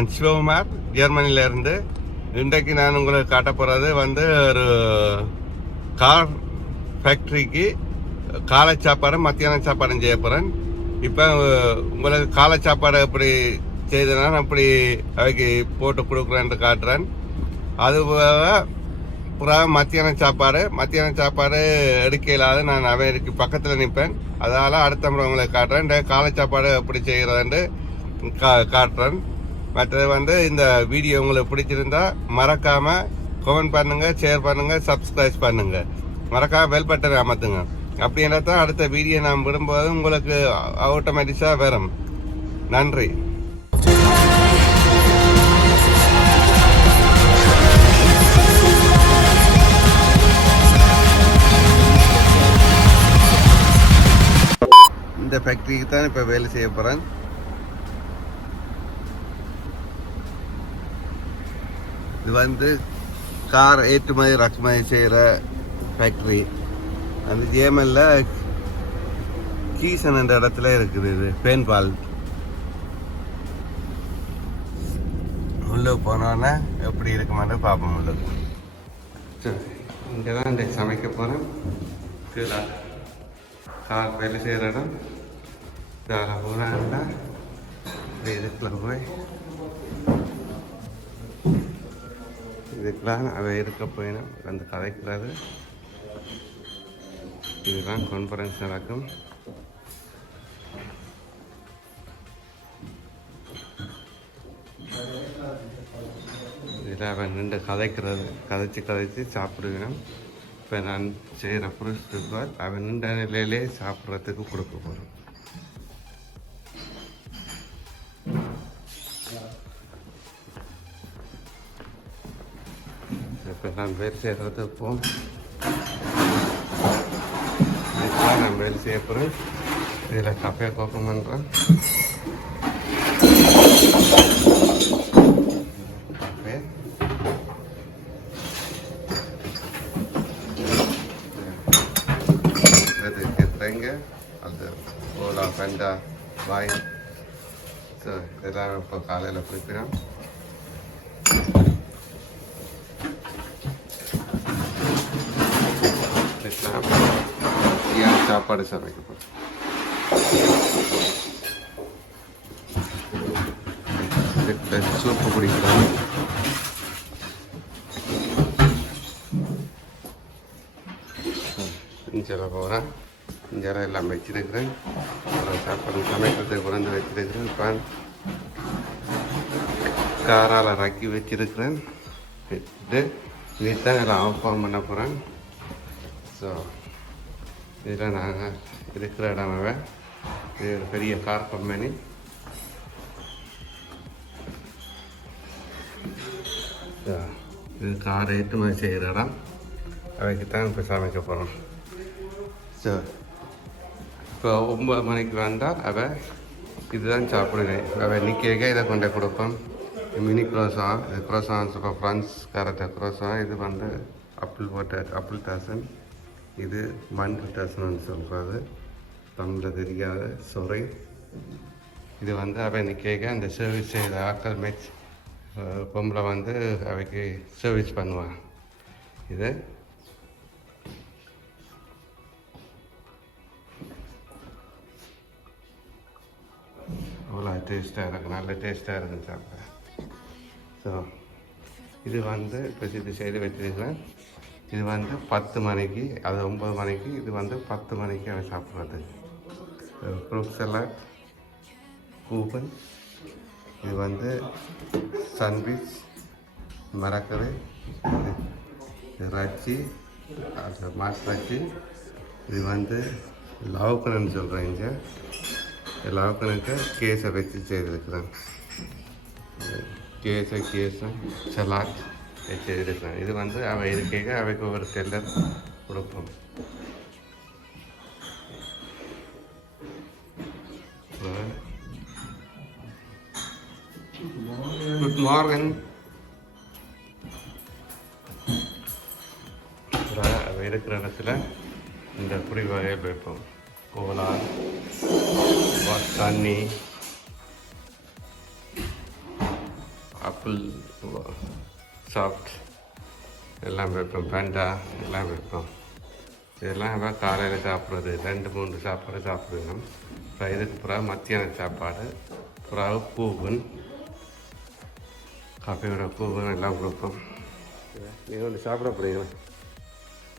நான் சிவகுமார் ஜெர்மனிலேருந்து இன்றைக்கு நான் உங்களுக்கு காட்ட போகிறது வந்து ஒரு கார் ஃபேக்ட்ரிக்கு காலை சாப்பாடு மத்தியான சாப்பாடும் செய்ய போகிறேன் இப்போ உங்களுக்கு காலை சாப்பாடு எப்படி செய்தனா அப்படி அவைக்கு போட்டு கொடுக்குறேன்ட்டு காட்டுறேன். அது போக புறா மத்தியான சாப்பாடு மத்தியான சாப்பாடு எடுக்க நான் அவைக்கு பக்கத்தில் நிற்பேன் அதால் அடுத்த முறை உங்களுக்கு காட்டுறேன். காலை சாப்பாடு எப்படி செய்கிறதுன்ட்டு கா காட்டுறேன். மற்றது வந்து இந்த வீடியோ உங்களுக்கு பிடிச்சிருந்தா மறக்காம கமெண்ட் பண்ணுங்க ஷேர் பண்ணுங்க சப்ஸ்கிரைப் பண்ணுங்க. மறக்காம பெல் பட்டனை அமர்த்துங்க அப்படின்னா தான் அடுத்த வீடியோ நான் விடும்போது உங்களுக்கு ஆட்டோமேட்டிக்ஸாக வரும். நன்றி. இந்த ஃபேக்ட்ரிக்கு தான் இப்போ வேலை செய்ய போகிறேன் இது வந்து கார் ஏற்றுமதி இறக்குமதி செய்கிற ஃபேக்ட்ரி அந்த ஜேமல்ல கீசன் என்ற இடத்துல இருக்குது இது பேன்பால் உள்ளே போனோன்னே எப்படி இருக்குமான்னு பார்ப்போம் உள்ள. இங்கே தான் இந்த சமைக்க போகிறேன். கீழே கார் வேலை செய்கிற இடம். இதில் இருந்தால் இதுக்குள்ள போய் இதுக்கெல்லாம் அதை இருக்க போயினும் வந்து கதைக்கிறது இதுதான் கான்ஃபரன்ஸ் நடக்கும். இதில் அவன் நின்று கதைக்கிறது. கதைச்சு கதைச்சு சாப்பிடுவேன். இப்போ நான் செய்கிற புருஷத்துக்கு அவன் நின்ற நிலையிலே சாப்பிட்றதுக்கு கொடுக்க போகிறோம் இப்போ நான் வேலை செய்கிறது இப்போ நான் வேலை செய்ய போகிறேன் இதில் கப்பையை கோப்பம் பண்ணுறேன் அது கெத்துறங்க அது ஓலா பெண்டா பாய் ஸோ இதெல்லாம் இப்போ காலையில் குறிப்பிடும் சாப்பாடு சமைக்க போகிறேன் சூப்பு குடிக்கிறேன் இஞ்சில் போகிறேன் இஞ்சில் எல்லாம் வச்சிருக்கிறேன் அப்புறம் சாப்பாடு சமைக்கிறதுக்கு குறைந்து வச்சிருக்கிறேன் பான் காரால் ரக்கி வச்சிருக்கிறேன் இது தான் எல்லாம் ஆஃப் பண்ண போகிறேன் ஸோ இதில் நாங்கள் இருக்கிற இடம் இது ஒரு பெரிய கார் கம்பெனி. இது கார் ஏற்றுமதி செய்கிற இடம். அவைக்கு தான் இப்போ சமைக்க போகிறோம் ஸோ இப்போ ஒம்பது மணிக்கு வந்தால் அவள் இதுதான் சாப்பிடுவேன் அவள் நிற்க இதை கொண்டே கொடுப்போம். மினி குரோசான் இது குரோசான் சொல்ல ஃப்ரான்ஸ் கரத்தை குரோசான் இது வந்து அப்பிள் போட்ட அப்பிள் டாசன் இது மண் டாசன் சொல்கிறது தமிழில் தெரியாத சொறை. இது வந்து அவை நிற்க அந்த சர்வீஸ் செய்கிற ஆக்கள் மேட்ச் பொம்பளை வந்து அவைக்கு சர்வீஸ் பண்ணுவான் இது. அவ்வளோ டேஸ்ட்டாக இருக்கும் நல்ல டேஸ்ட்டாக இருக்கும் சாப்பிட ஸோ இது வந்து இப்போ இது செய்து வச்சுருக்கேன் இது வந்து பத்து மணிக்கு அது ஒம்பது மணிக்கு இது வந்து பத்து மணிக்கு அவன் சாப்பிட்றது. Fruit salad coupon. இது வந்து சன்விச் மரக்கரை இது ரச்சி அது மாட்டு ரச்சி இது வந்து லவக்கணுன்னு சொல்கிறேன் இங்கே. லவக்கணுக்கு கேஸை வச்சு செய்திருக்கிறேன் கேஸை கேஸை சலாட் வச்சிருக்கோம் இது வந்து அவை இருக்கைக்கு அவைக்கு ஒரு டெல்லர் கொடுப்போம். குட் மார்னிங் அவை இருக்கிற இடத்துல இந்த குடி வகையை வைப்போம். கோலா தண்ணி ஆப்பிள் சாஃப்ட் எல்லாம் வைப்போம் பேண்டா எல்லாம் வைப்போம். இதெல்லாம் இப்போ காலையில் சாப்பிட்றது. ரெண்டு மூணு சாப்பாடு சாப்பிடணும். அப்புறம் இதுக்கு பிறகு மத்தியான சாப்பாடு. பிறகு பூவன். காஃபியோட பூவன் எல்லாம் கொடுப்போம். நீங்கள் ஒன்று சாப்பிட போகிறீங்களா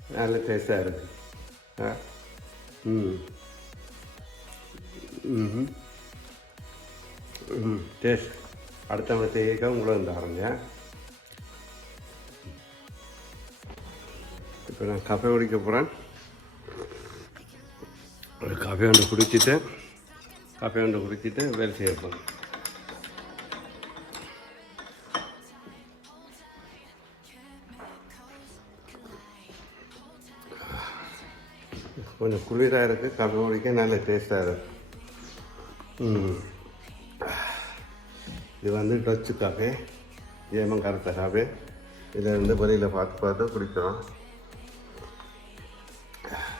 நல்ல டேஸ்ட்டாக இருக்கு. ஆ ம். ம் ம் டேஸ்ட் அடுத்த செய்ய உங்களை வந்து ஆரம்பிச்சேன் இப்போ நான் கஃபே குடிக்க போகிறேன் ஒரு காஃபி ஒன்று குடிச்சிட்டு காஃபி ஒன்று குடிச்சிட்டு வேலை செய்ய போகிறேன் கொஞ்சம் குளிராக இருக்குது காஃபி குடிக்க நல்ல டேஸ்ட்டாக இருக்கு. இது வந்து டச்சு காஃபி ஏமம் கருத்த காஃபி. இதை வந்து வெளியில் பார்த்து பார்த்து குடிக்கிறோம்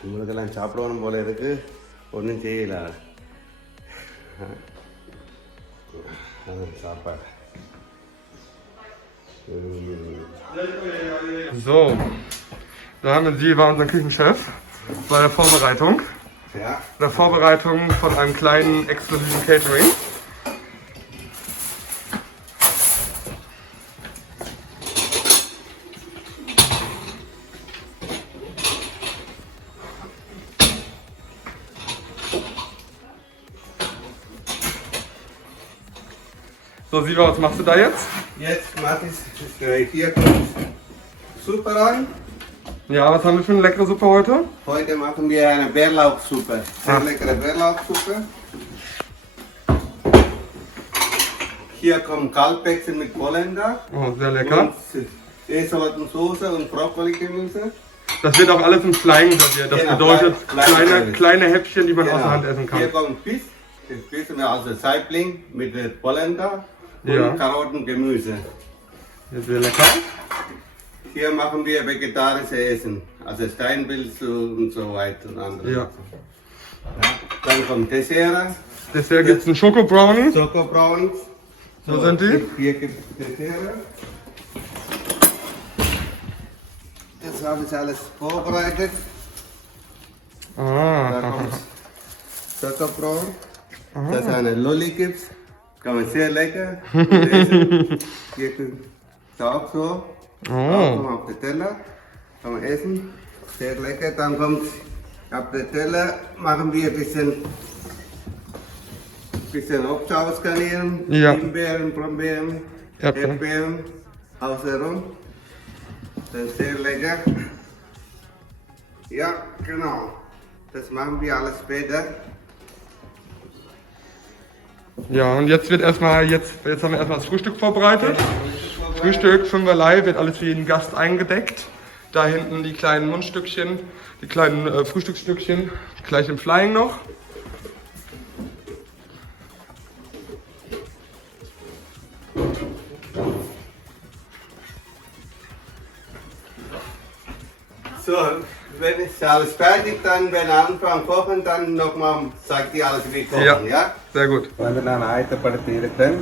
உங்களுக்கெல்லாம் சாப்பிடணும் போல இருக்கு ஒன்றும் செய்யல அது சாப்பாடு ம். So, da haben Sie war unser Küchenchef bei der Vorbereitung. Ja, Bei der Vorbereitung von einem kleinen exklusiven Catering. So, Siva, was machst du da jetzt? jetzt mache ich äh, hier kommt Suppe rein. Ja, was haben wir für eine leckere Suppe heute? Heute machen wir eine Bärlauchsuppe. Sehr Ah. leckere Bärlauchsuppe. Hier kommt Kalbwechsel mit Polenta. Oh, sehr lecker. Und Eselottensoße und Brokkoli-Gemüse. Das wird auch alles im Kleinen serviert. Das Genau, bedeutet klein- klein kleine, serviert. kleine Häppchen, die man Genau. außer Hand essen kann. Hier kommt Fisch. Das Fisch also Saibling mit Polenta Gemüse. Ja, sehr lecker. Hier machen wir vegetarische Essen. Also Steinpilz und so weiter und andere. Ja. Ja, Dann kommt Dessert. Dessert gibt es einen Schoko-Brownie. Schokobrownies. Wo sind die? Hier gibt es Dessert. Das habe ich alles vorbereitet. Da Ah, kommt Schokobrown. Das ist eine Lolli gibt's. Kann man sehr lecker essen. Hier gibt es auch so. Oh. auf den Teller. Kann man essen. Sehr lecker. Dann kommt auf den Teller machen wir ein bisschen bisschen Obst ausgarnieren. Ja. Himbeeren, Brombeeren, Erdbeeren. Erdbeeren, außenrum. Das ist sehr lecker. Ja, genau. Das machen wir alles später. Ja, und jetzt wird erstmal, jetzt, jetzt haben wir erstmal das Frühstück vorbereitet. Frühstück, fünferlei, wird alles für jeden Gast eingedeckt. Da hinten die kleinen Mundstückchen, die kleinen äh, Frühstücksstückchen, gleich im Flying noch. So, wenn es alles fertig, dann, wenn wir anfangen kochen, dann nochmal sagt ihr alles wie kochen, Ja. ja? Sehr gut. வந்து நான் ஆயத்தப்படுத்தி இருக்கேன்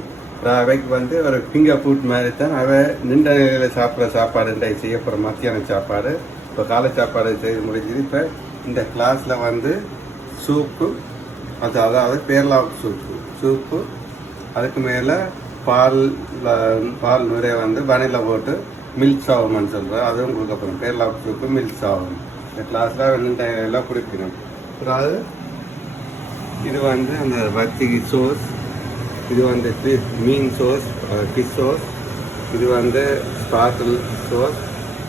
அவைக்கு வந்து ஒரு finger food மாதிரி தான் அவன் நின்ற நிலையில் சாப்பிட்ற சாப்பாடு இன்றைக்கு செய்ய போகிற மத்தியான சாப்பாடு இப்போ காலை சாப்பாடு செய்து முடிஞ்சது இப்போ இந்த கிளாஸில் வந்து சூப்பு அது அதாவது பேரலாவுக்கு சூப்பு சூப்பு அதுக்கு மேலே பால் பால் நிறைய வந்து வனில போட்டு மில்க் சாவம்னு சொல்கிறேன் அதுவும் கொடுக்க போகிறோம் பேரலாவுக்கு சூப்பு மில்க் சாவம் இந்த கிளாஸில் நின்ற எல்லாம் குடிக்கணும். அதாவது? இது வந்து அந்த வத்திகி சோஸ் இது வந்து மீன் சோஸ் ஃபிஷ் சோஸ் இது வந்து ஸ்பார்க்கிள் சோஸ்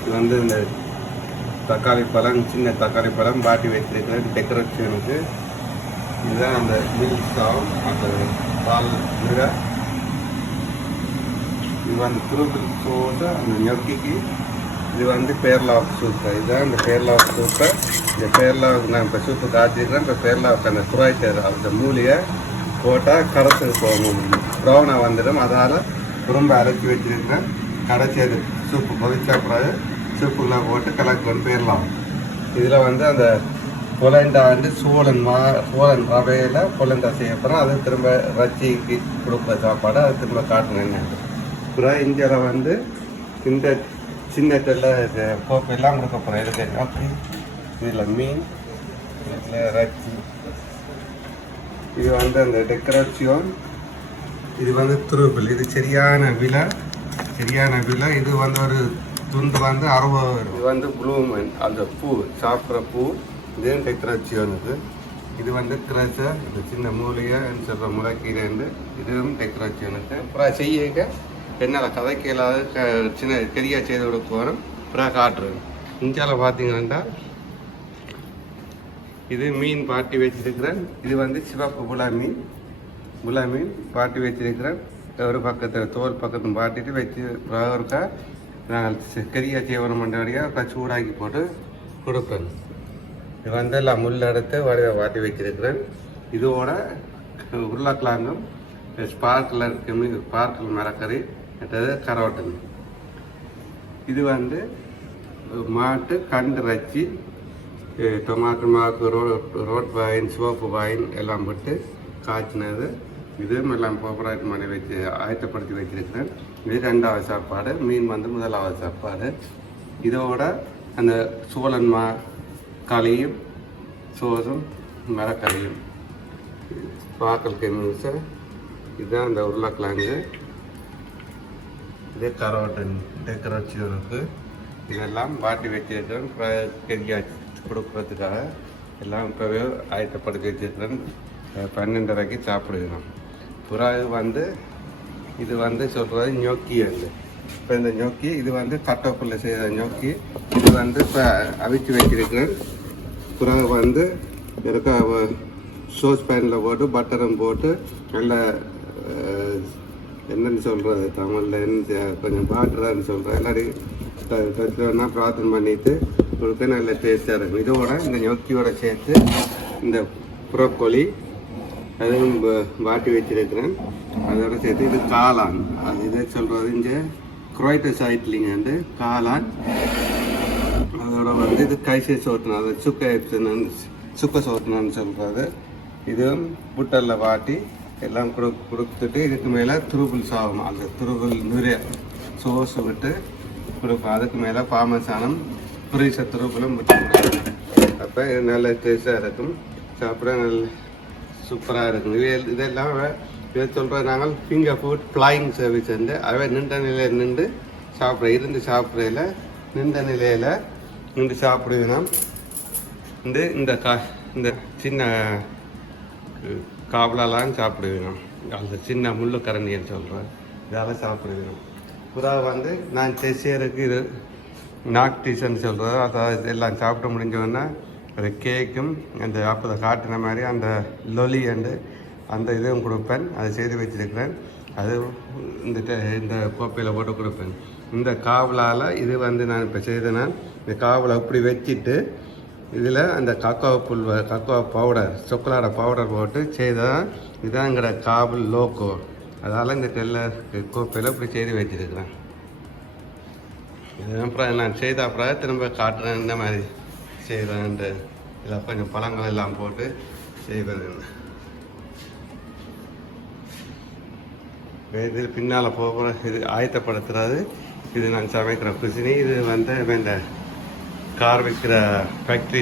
இது வந்து இந்த தக்காளி பழம் சின்ன தக்காளி பழம் பாட்டி வச்சிருக்கிறேன் டெக்கரேஷனுக்கு இதுதான் அந்த மில்க் ஸ்டாவ் அந்த பால் நிற. இது வந்து துருபிள் சோஸை அந்த ஞொக்கிக்கு இது வந்து பேர்லாக் சூப்பு இதுதான் இந்த பேர்லாக் சூப்பை இந்த பேர்லாவுக்கு நான் இப்போ சூப்பு காய்ச்சிருக்கிறேன் இப்போ பேர்லாவுக்கு அந்த குராய்ச்சர் அந்த மூலியை போட்டால் கரைச்சி போகும். ப்ரௌனாக வந்துடும் அதால் ரொம்ப அரைச்சி வச்சிருக்கிறேன். அது சூப்பு கொதிச்சா பிறகு சூப்புலாம் போட்டு கலக்கு கொண்டு போயிடலாம். இதில் வந்து அந்த பொலண்டா வந்து சோழன் மா சோழன் ரவையில் பொலண்டா செய்ய போகிறோம் அதை திரும்ப ரச்சிக்கு கொடுக்குற சாப்பாடு அதை திரும்ப காட்டணும். என்ன அப்புறம் இந்தியாவில் வந்து இந்த சின்ன தெல்ல கோப்பையெல்லாம் கொடுக்க போகிறேன் இதுக்கு ஓகே இதில் மீன் இதில் இறைச்சி. இது வந்து அந்த டெக்கரேஷன் இது வந்து துருபில் இது சரியான விலை சரியான விலை. இது வந்து ஒரு துண்டு வந்து அறுபது வரும். இது வந்து ப்ளூமன் அந்த பூ சாப்பிட்ற பூ. இது டெக்கரேஷனுக்கு இது. வந்து கிரஸ இந்த சின்ன மூலிகைன்னு சொல்கிற முளைக்கீரை இதுவும் டெக்கரேஷனுக்கு அப்புறம் செய்யக்க என்னால் கதைக்கு இல்லாத க சின்ன கெரியாக செய்து கொடுக்க போகிறோம் அப்புறம் காட்டுறேன் இந்தியாவில் பார்த்தீங்கன்னா இது மீன் பாட்டி வச்சிருக்கிறேன் இது வந்து சிவப்பு புலா மீன். புலா மீன் பாட்டி வச்சிருக்கிறேன் ஒரு பக்கத்தில் தோல் பக்கத்தில் பாட்டிட்டு வச்சு இருக்கா நாங்கள் கறியாக செய்வோம் மண்டபடியாக அப்புறம் சூடாக்கி போட்டு கொடுப்பேன். இது வந்து எல்லாம் முள் எடுத்து வடிவ வாட்டி வச்சிருக்கிறேன். இதோட உருளைக்கிழங்கும் ஸ்பார்க்கில் இருக்க மீ ஸ்பார்க்கில் மரக்கறி மற்றது கரோட்டன் இது வந்து மாட்டு கண்டு ரச்சி டொமாட்டோ மாக்கு ரோட் ரோட் வாயின் சிவப்பு வாயின் எல்லாம் போட்டு காய்ச்சினது. இதுவும் எல்லாம் போப்பராய்ட் பண்ணி வச்சு ஆயத்தப்படுத்தி வச்சிருக்கிறேன். இது ரெண்டாவது சாப்பாடு. மீன் வந்து முதலாவது சாப்பாடு. இதோட அந்த சோழன் மா களியும் சோசும் மரக்கறியும் பாக்கல் கெமில்ஸு இதுதான் அந்த உருளைக்கிழங்கு. இதே கரோட்டன் டெக்கரேஷனுக்கு இதெல்லாம் வாட்டி வச்சிருக்கிறேன் கெரியா கொடுக்குறதுக்காக எல்லாம் இப்போவே ஆயத்தப்படுத்தி வச்சிருக்கிறேன். பன்னெண்டரைக்கு சாப்பிடுகிறோம் புறாவு வந்து இது வந்து சொல்கிறது ஞோக்கி வந்து. இப்போ இந்த ஞோக்கி இது வந்து தட்டப்பில் செய்கிற ஞோக்கி இது வந்து இப்போ அவிச்சு வச்சிருக்கிறேன். பிறகு வந்து இருக்க சோஸ் பேனில் போட்டு பட்டரும் போட்டு நல்ல என்னன்னு சொல்கிறது தமிழில் என்ன கொஞ்சம் பாட்டுறான்னு சொல்கிறேன் எல்லாரையும் தத்துவம்னா பிரார்த்தனை பண்ணிவிட்டு கொடுக்க நல்ல டேஸ்ட்டாக இருக்கும். இதோட இந்த ஞொக்கியோட சேர்த்து இந்த புறக்கோழி அதுவும் வாட்டி வச்சிருக்கிறேன். அதோட சேர்த்து இது காளான். அது இதை சொல்கிறது இங்கே குரோய்டஸ் ஆயிட்லிங்க வந்து காளான். அதோட வந்து இது கைசை சோத்துனா அது சுக்க சுக்க சோத்துனான்னு சொல்கிறது இதுவும் புட்டலில் வாட்டி எல்லாம் கொடு கொடுத்துட்டு இதுக்கு மேலே துருபுல் சாகும் அந்த துருபுல் நிறைய சோர்ஸ் விட்டு கொடுப்போம் அதுக்கு மேலே பாமசானம் புரிச துருபுலும் விட்டு அப்போ இது நல்ல டேஸ்ட்டாக இருக்கும். சாப்பிட நல்ல சூப்பராக இருக்கும். இது இதெல்லாம் இதை சொல்கிற நாங்கள் ஃபிங்கர் ஃபுட் ஃப்ளைங் சர்வீஸ் வந்து அவை நின்ற நிலையில் நின்று சாப்பிட இருந்து சாப்பிட்றதுல நின்ற நிலையில் நின்று சாப்பிடுவேன் இந்த இந்த கா இந்த சின்ன காவலாலாம் சாப்பிடுவேன். அந்த சின்ன முள்ளு சொல்கிறேன் இதெல்லாம் சாப்பிடுவேன். புறா வந்து நான் செசியருக்கு இது நாக் டீசன் சொல்கிறது அதாவது எல்லாம் சாப்பிட்டு முடிஞ்சோன்னா ஒரு கேக்கும் அந்த அப்போ காட்டின மாதிரி அந்த லொலி அண்டு அந்த இதுவும் கொடுப்பேன். அதை செய்து வச்சிருக்கிறேன். அது இந்த இந்த கோப்பையில் போட்டு கொடுப்பேன். இந்த காவலால் இது வந்து நான் இப்போ செய்தேன்னா இந்த காவலை அப்படி வச்சுட்டு இதில் அந்த காக்கா புல் காக்கா பவுடர் சொக்கலாட பவுடர் போட்டு செய்தால் இதுதான் எங்களோட லோக்கோ அதால் இந்த கல்ல கோப்பையில் இப்படி செய்து வச்சுருக்கிறேன் இது அப்புறம் நான் செய்த அப்புறம் திரும்ப காட்டுறேன் இந்த மாதிரி செய்கிறேன்ட்டு இதில் கொஞ்சம் பழங்கள் எல்லாம் போட்டு செய்வேன் இது பின்னால் போகிற இது ஆயத்தப்படுத்துறது. இது நான் சமைக்கிற குசினி இது வந்து இந்த கார் வைக்கிற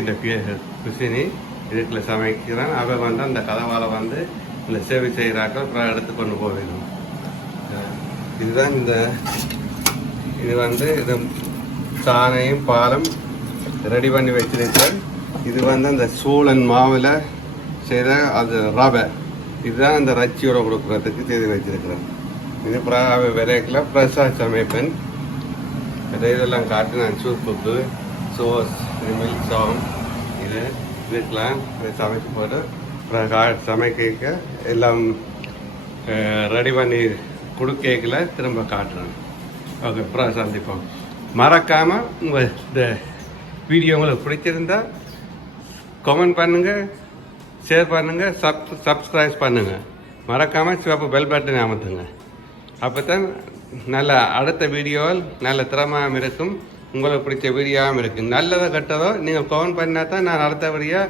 இந்த குசினி வீட்டில் சமைக்கிறான். அவன் வந்து அந்த கதவால் வந்து இந்த சேவை செய்கிறாக்கள் அப்புறம் எடுத்து கொண்டு போவேணும் இதுதான் இந்த இது வந்து இது சாணையும் பாலும் ரெடி பண்ணி வச்சிருக்கேன் இது வந்து அந்த சூழன் மாவில் செய்த அது ரவை. இதுதான் அந்த ரச்சியோட கொடுக்குறதுக்கு செய்து வச்சிருக்கிறேன் இது பிராவ விலைக்கில் ஃப்ரெஷ்ஷாக சமைப்பேன். இதை இதெல்லாம் காட்டி நான் சூப்புக்கு சோஸ் இது மில்க் இது இதுக்கெலாம் இதை சமைச்சு போட்டு அப்புறம் கா சமைக்க எல்லாம் ரெடி பண்ணி கொடுக்கல திரும்ப காட்டுறேன். ஓகே அப்புறம் சந்திப்போம். மறக்காமல் உங்கள் இந்த வீடியோ உங்களுக்கு பிடிச்சிருந்தா கமெண்ட் பண்ணுங்கள் ஷேர் பண்ணுங்கள் சப் சப்ஸ்கிரைப் பண்ணுங்கள் மறக்காமல் சிவப்பு பெல் பட்டனை அமர்த்துங்க. அப்போ தான் நல்ல அடுத்த வீடியோவில் நல்ல திறமாக இருக்கும். உங்களுக்கு பிடிச்ச வீடியோவும் இருக்குது நல்லதோ கெட்டதோ நீங்கள் கமெண்ட் பண்ணால் தான் நான் அடுத்தபடியாக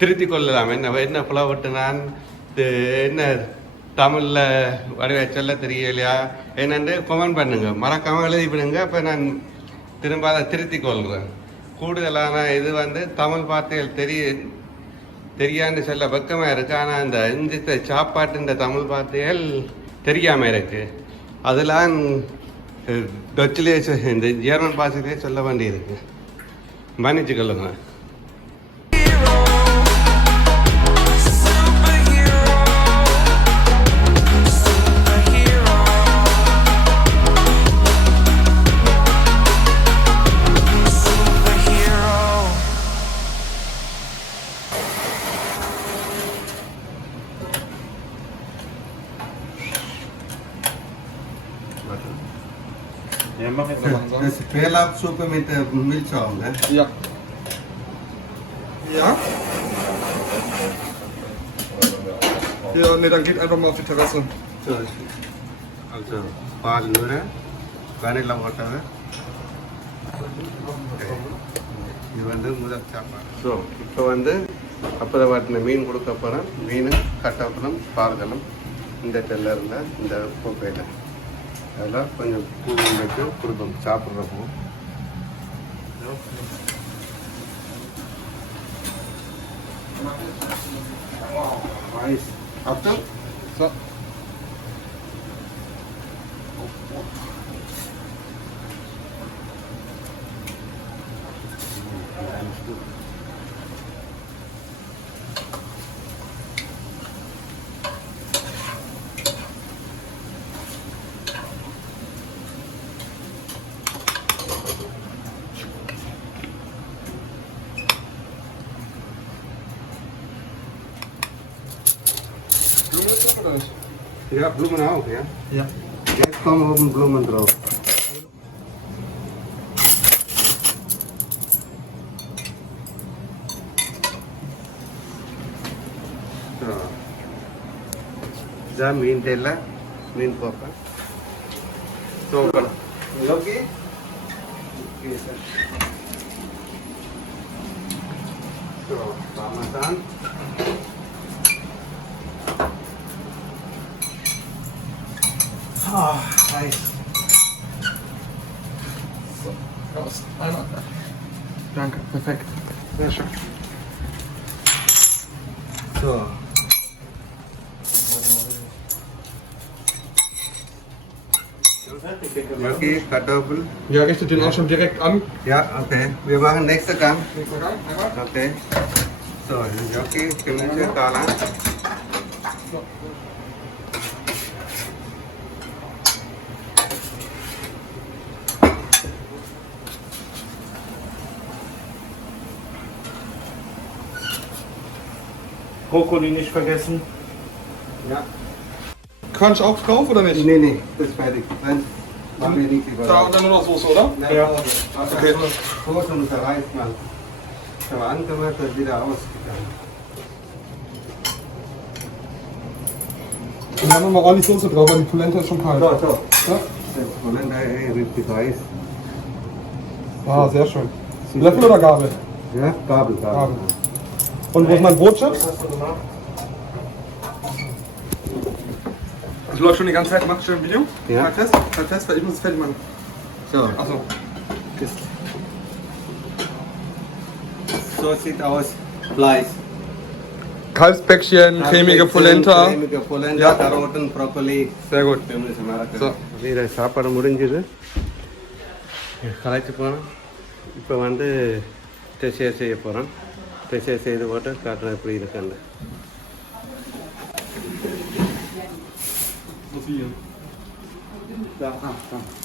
திருத்தி கொள்ளலாம். என்ன என்ன புலவட்டு நான்? இது என்ன தமிழில் வடிவ சொல்ல தெரியலையா? என்னென்று கமெண்ட் பண்ணுங்க. மறக்காமல் எழுதி பண்ணுங்க இப்போ நான் திரும்ப அதை திருத்தி கொள்கிறேன் கூடுதலான இது வந்து தமிழ் வார்த்தைகள் தெரிய தெரியான்னு சொல்ல பக்கமாக இருக்குது ஆனால் இந்த இந்த சாப்பாட்டு இந்த தமிழ் வார்த்தைகள் தெரியாமல் இருக்குது அதெல்லாம் டச்சிலே இந்த ஜெர்மன் பாஷையிலே சொல்ல வேண்டியிருக்கு. மன்னிச்சு கொள்ளுங்க Ja, mach jetzt nochmal so. Das ist Querlaufsuppe mit äh, Milchschaum, ne? Ja. Ja? Ja, nee, dann geht einfach mal auf die Terrasse. So, also பால் நூறு வெனிலா போட்டது இது வந்து முதல் சாப்பாடு ஸோ இப்போ வந்து அப்போ வாட்டின மீன் கொடுக்க போகிறேன் மீன் கட்டப்படம் பால்களும் இந்த டெல்ல இருந்த இந்த கோப்பையில் அதெல்லாம் கொஞ்சம் பூ வச்சு கொடுப்போம் சாப்பிட்ற பூ Achtung. So. Blumen ist das oder nicht? Ja, Blumen auch, ja? Ja. Jetzt kommen oben Blumen drauf. So. Da மீன் தெரியல மீன் போப்பேன் So, okay okay sir Oh, nice. So, that was, Danke, perfekt. Sehr schön. So. Okay, Kartoffel. Ja, richtet den auch schon direkt an. Ja, okay. Wir machen nächster Gang. Okay. So, okay, Gemüse, Garland. So. Brokkoli nicht vergessen. Ja. Quatsch auch drauf oder nicht? Nee, nee, das ist fertig. Dann machen wir nicht Da über. und dann nur noch Soße, oder? Nein, Ja. Pause. Okay. Pause und zerreißt mal. Ich habe angemacht, das wieder ausgegangen. Und dann nochmal ordentlich Soße drauf, weil die Polenta ist schon kalt. So, so. Ja? Das Polenta, ey, richtig heiß. Ah, sehr schön. Löffel oder Gabel? Ja, Gabel, Gabel. Gabel. Und wo ist mein Brotchips? Was hast du gemacht? Das läuft schon die ganze Zeit. Machst du schon ein Video? Ja. Mal Test? Mal Test, weil ich muss es fertig machen. So, Achso. so sieht aus Fleisch. Kalbsbäckchen, cremige Polenta. cremige Polenta, Ja. Karotten, Brokkoli. Sehr gut. So வீர சாப்பாடு முடிஞ்சுது கலைச்சி போனோம் இப்போ வந்து டெசியர் செய்ய போகிறோம் டெசியர் செய்து போட்டு காட்டுறேன் எப்படி இருக்குன்னு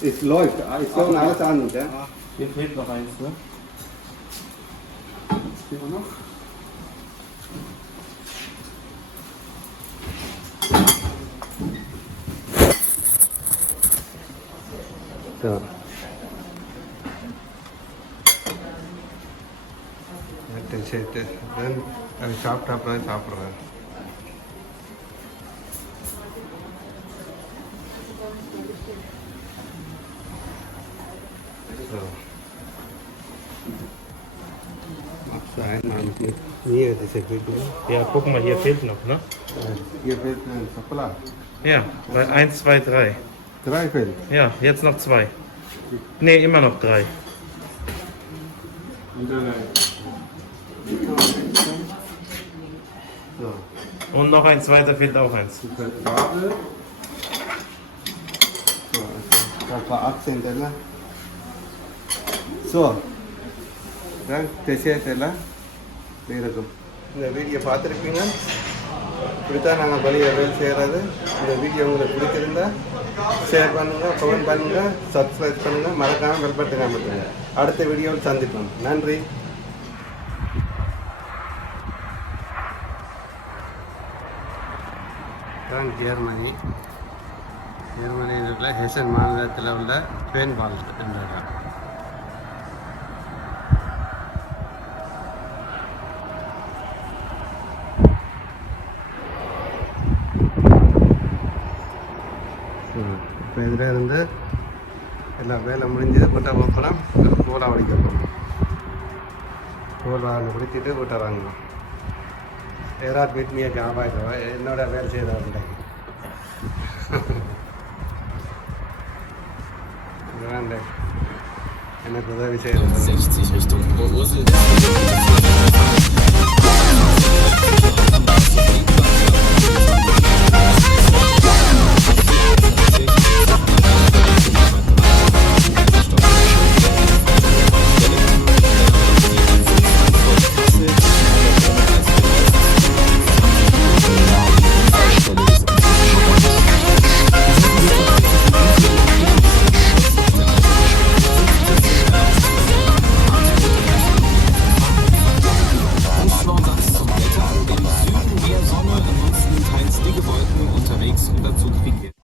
Es läuft, ich schaue alles an, ja? Hier fehlt noch eins, ne? So. சேர்த்து தென் அது சாப்பிட்டா அப்புறம் சாப்பிட்றேன் So. Machst du einmal mit mir? Hier, das ist ja gut. Ja, guck mal, hier fehlt noch, ne? Hier fehlt ein Schokolade. Ja, bei 1, 2, 3. drei fehlt. Ja, jetzt noch zwei. Nee, immer noch drei. So, Und noch ein zweiter fehlt auch eins. die Ware. So, also, das war 18 Teller. So, தான் தெசியாச்செல்லாம் இருக்கும் இந்த video பார்த்துருப்பீங்க. இப்படித்தான் நாங்கள் வெளியே வேலை செய்கிறது இந்த வீடியோ உங்களுக்கு பிடிச்சிருந்தா ஷேர் பண்ணுங்கள் கமெண்ட் பண்ணுங்கள் சப்ஸ்கிரைப் பண்ணுங்கள் மறக்காமல் பெல் பட்டன் காமிட்டுங்க அடுத்த வீடியோவில் சந்திப்போம். நன்றி. தான் ஜெர்மனி. ஜெர்மனியில் உள்ள ஹெசன் மாநிலத்தில் உள்ள பேன்வால்ட் என்ற இடம் இப்போ இதில் இருந்து எல்லா வேலை முடிஞ்சது கொட்டை போக்கலாம் கோலா வடிக்க போகணும் கோலா பிடிச்சிட்டு கொட்டை வாங்கணும். Er யாராவது வீட்லேயே காமாயிடுவோம் என்னோட வேலை செய்கிறவங்க உண்டாக்கி Grande. Eine Brother wie 60 Richtung Ursel. Thank